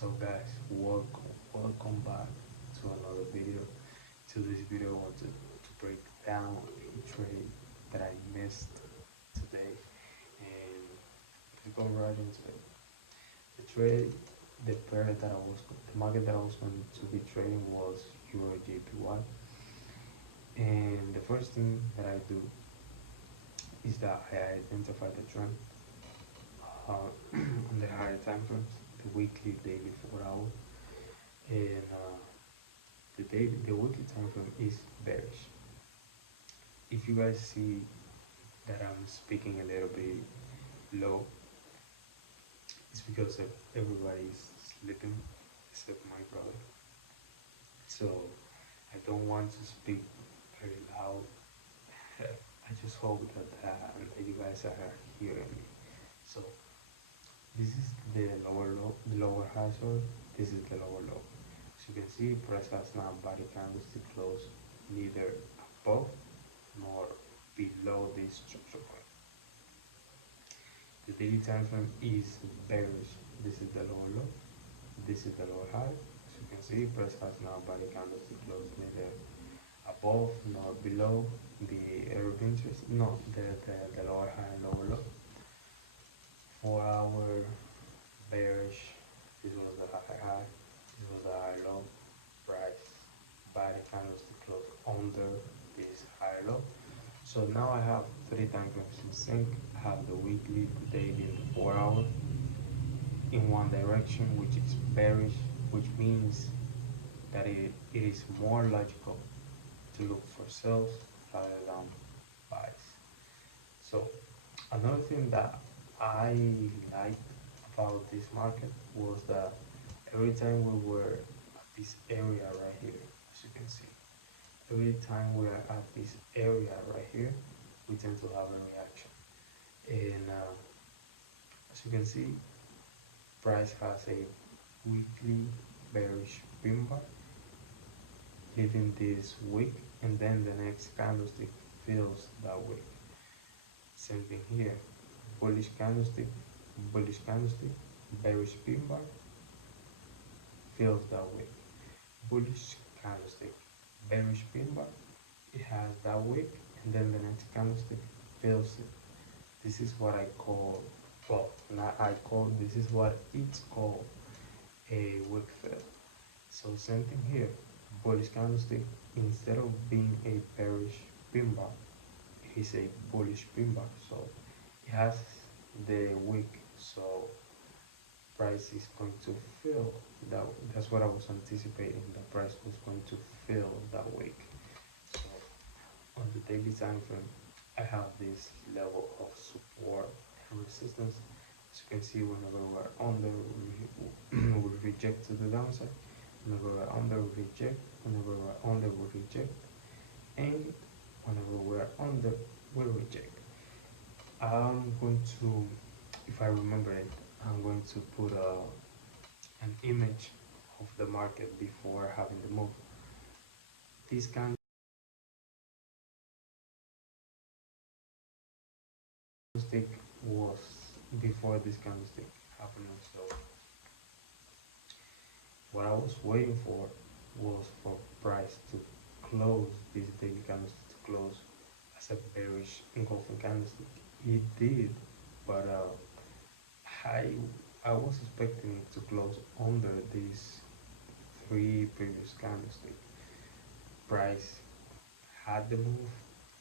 So guys, welcome back to another video. To this video, I wanted to break down a trade that I missed today, and let's go right into it. The trade, the pair that the market that I was going to be trading was Euro JPY, and the first thing that I do is that I identify the trend on the higher time frames, the weekly, daily, 4 hour, and the weekly time frame is bearish. If you guys see that I'm speaking a little bit low, it's because everybody is sleeping except my brother. So I don't want to speak very loud. I just hope that you guys are hearing me. So this is the lower low, the lower high, sorry. This is the lower low. As you can see, price has not body candlestick close neither above nor below this structure point. The daily time frame is bearish. This is the lower low. This is the lower high. As you can see, price has now body candlestick close neither above nor below the area of interest. No, the lower high and lower low. 4 hour bearish. This was the high. This was the high low. Price body candlestick close under this high low. So now I have three time frames in sync. I have the weekly, the daily, and the 4 hour in one direction, which is bearish, which means that it is more logical to look for sells rather than buys. So another thing that I liked about this market was that every time we were at this area right here, as you can see, every time we are at this area right here, we tend to have a reaction. And as you can see, price has a weekly bearish pin bar leaving this wick, and then the next candlestick fills that wick. Same thing here, bullish candlestick, bearish pin bar fills that wick. Bullish candlestick, bearish pin bar, it has that wick, and then the next candlestick fills it. This is what I call, well, not I call, this is what it's called a wick fill. So same thing here, bullish candlestick, instead of being a bearish pin bar, it is a bullish pin bar. So it has the wick, so price is going to fill that. That's what I was anticipating, the price was going to fill that wick. So on the daily time frame, I have this level of support and resistance. As you can see, whenever we're under, we reject to the downside. Whenever we're under, we reject. Whenever we're under, we reject. And whenever we're under, we reject. I'm going to, if I remember it, I'm going to put an image of the market before having the move. This candlestick was before this candlestick happening, so what I was waiting for was for price to close this daily candlestick to close as a bearish engulfing candlestick. It did, but I I was expecting it to close under these three previous candlesticks. Price had the move,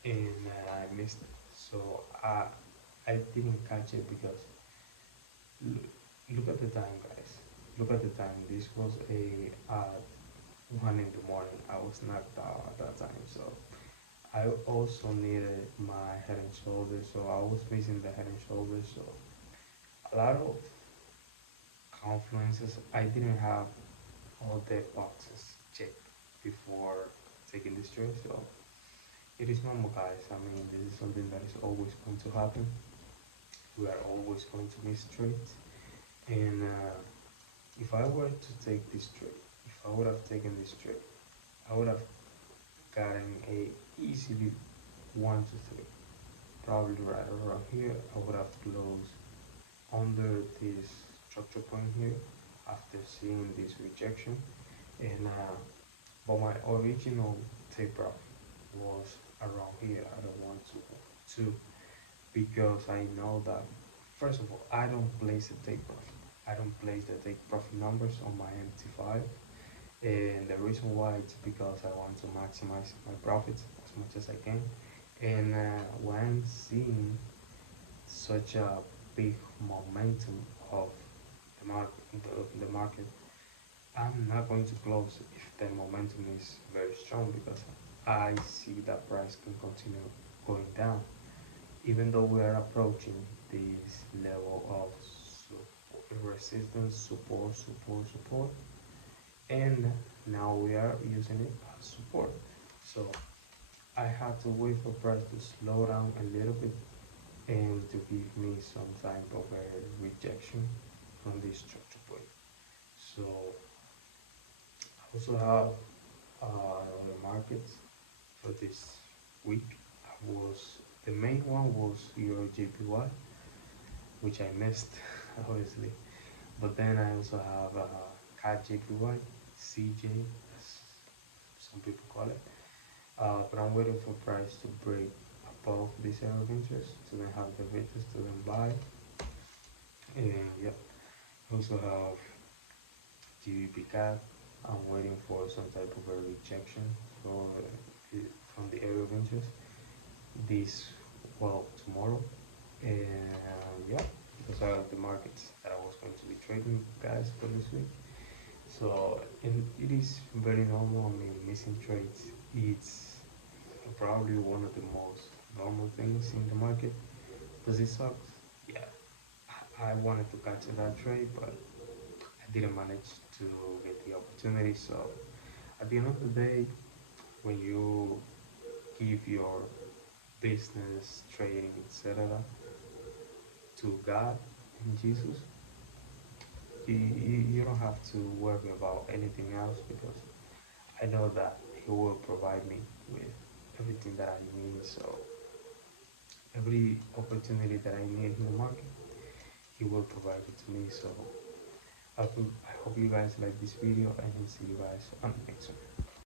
and I missed it. So I didn't catch it because look at the time, guys. Look at the time. This was a 1 in the morning. I was knocked out at that time, so I also needed my head and shoulders. So I was missing the head and shoulders. So a lot of confluences. I didn't have all the boxes checked before taking this trade. So it is normal, guys. I mean, this is something that is always going to happen. We are always going to miss trades, and if I were to take this trade, if I would have taken this trade, I would have gotten a easily 1 to 3, probably right around here. I would have closed under this structure point here. after seeing this rejection. And but my original take profit was around here. I don't want to because I know that first of all I don't place the take profit. I don't place the take profit numbers on my MT5, and the reason why it's because I want to maximize my profits as much as I can. And when I'm seeing such a big momentum of the market, I'm not going to close if the momentum is very strong because I see that price can continue going down, even though we are approaching this level of resistance, support, and now we are using it as support. So I had to wait for price to slow down a little bit and to give me some type of a rejection from this structure point. So I also have the markets for this week. The main one was Euro JPY, which I missed obviously. But then I also have CAD JPY, CJ, as some people call it. But I'm waiting for price to break above this area of interest to then have the interest to then buy. And yeah, I also have GBP CAD. I'm waiting for some type of a rejection for from the area of interest this tomorrow. And yeah, those are the markets that I was going to be trading, guys, for this week. So it is very normal. I mean, missing trades, it's probably one of the most normal things in the market. Does it suck? Yeah, I wanted to catch that trade, but I didn't manage to get the opportunity. So at the end of the day, when you give your business, trading, etc., to God and Jesus, you don't have to worry about anything else because I know that He will provide me with everything that I need. So every opportunity that I need in the market, He will provide it to me. So I hope you guys like this video and see you guys on the next one.